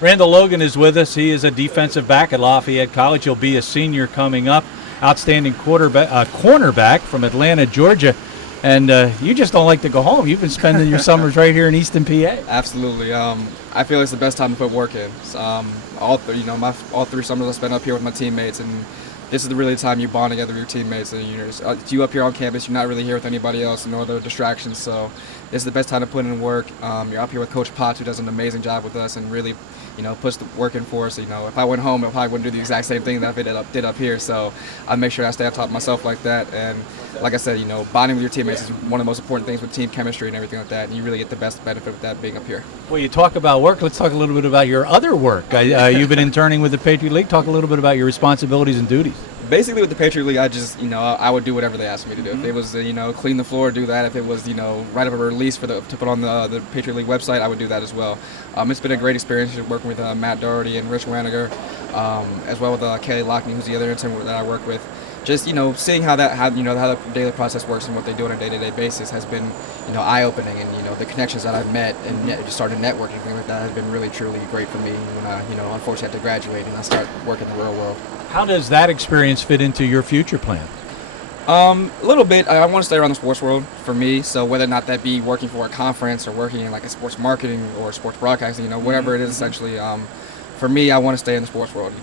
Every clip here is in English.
Randall Logan is with us. He is a defensive back at Lafayette College. He'll be a senior coming up. Outstanding cornerback from Atlanta, Georgia. And you just don't like to go home. You've been spending your summers right here in Easton, PA. Absolutely. I feel it's the best time to put work in. All 3 summers I spent up here with my teammates, and this is really the time you bond together with your teammates. And you up here on campus, you're not really here with anybody else, no other distractions. So this is the best time to put in work. You're up here with Coach Potts, who does an amazing job with us and really, puts the work in for us. If I went home, I probably wouldn't do the exact same thing that I did up here. So I make sure I stay on top of myself like that. And like I said, bonding with your teammates is one of the most important things with team chemistry and everything like that. And you really get the best benefit with that being up here. Well, you talk about work. Let's talk a little bit about your other work. You've been interning with the Patriot League. Talk a little bit about your responsibilities and duties. Basically, with the Patriot League, I just, I would do whatever they asked me to do. If it was, clean the floor, do that. If it was, write up a release to put on the Patriot League website, I would do that as well. It's been a great experience working with Matt Doherty and Rich Waniger, as well with Kelly Lockney, who's the other intern that I work with. Just, seeing how the daily process works and what they do on a day-to-day basis has been, eye-opening. And, the connections that I've met and just started networking and things like that has been really, truly great for me when I, unfortunately had to graduate and I start working in the real world. How does that experience fit into your future plan? A little bit. I want to stay around the sports world for me. So whether or not that be working for a conference or working in like a sports marketing or sports broadcasting, whatever it is essentially. For me, I want to stay in the sports world.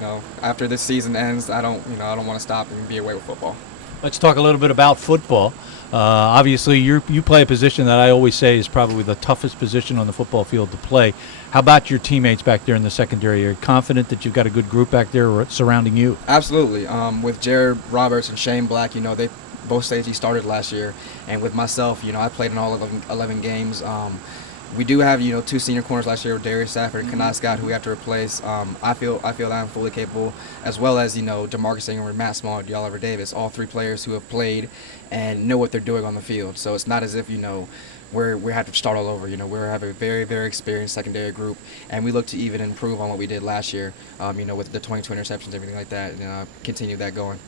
After this season ends, I don't want to stop and be away with football. Let's talk a little bit about football. Obviously, you play a position that I always say is probably the toughest position on the football field to play. How about your teammates back there in the secondary? Are you confident that you've got a good group back there surrounding you? Absolutely. With Jared Roberts and Shane Black, they both safety started last year. And with myself, I played in all 11 games. We do have, 2 senior corners last year, Darius Safford and Kanai Scott, who we have to replace. I feel that I'm fully capable, as well as, DeMarcus Ingram, Matt Small, and Oliver Davis, all 3 players who have played and know what they're doing on the field. So it's not as if, we have to start all over. We have a very, very experienced secondary group, and we look to even improve on what we did last year, with the 22 interceptions, everything like that, and continue that going.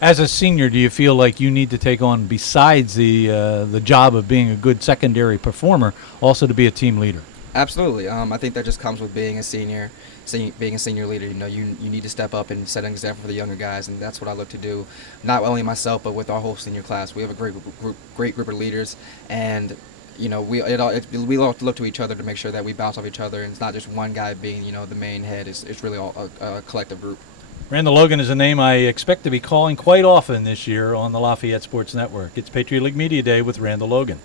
As a senior, do you feel like you need to take on, besides the job of being a good secondary performer, also to be a team leader? Absolutely. I think that just comes with being a senior. Being a senior leader, you need to step up and set an example for the younger guys, and that's what I look to do. Not only myself, but with our whole senior class. We have a great group of leaders, and we all look to each other to make sure that we bounce off each other, and it's not just one guy being the main head. It's really all a collective group. Randall Logan is a name I expect to be calling quite often this year on the Lafayette Sports Network. It's Patriot League Media Day with Randall Logan.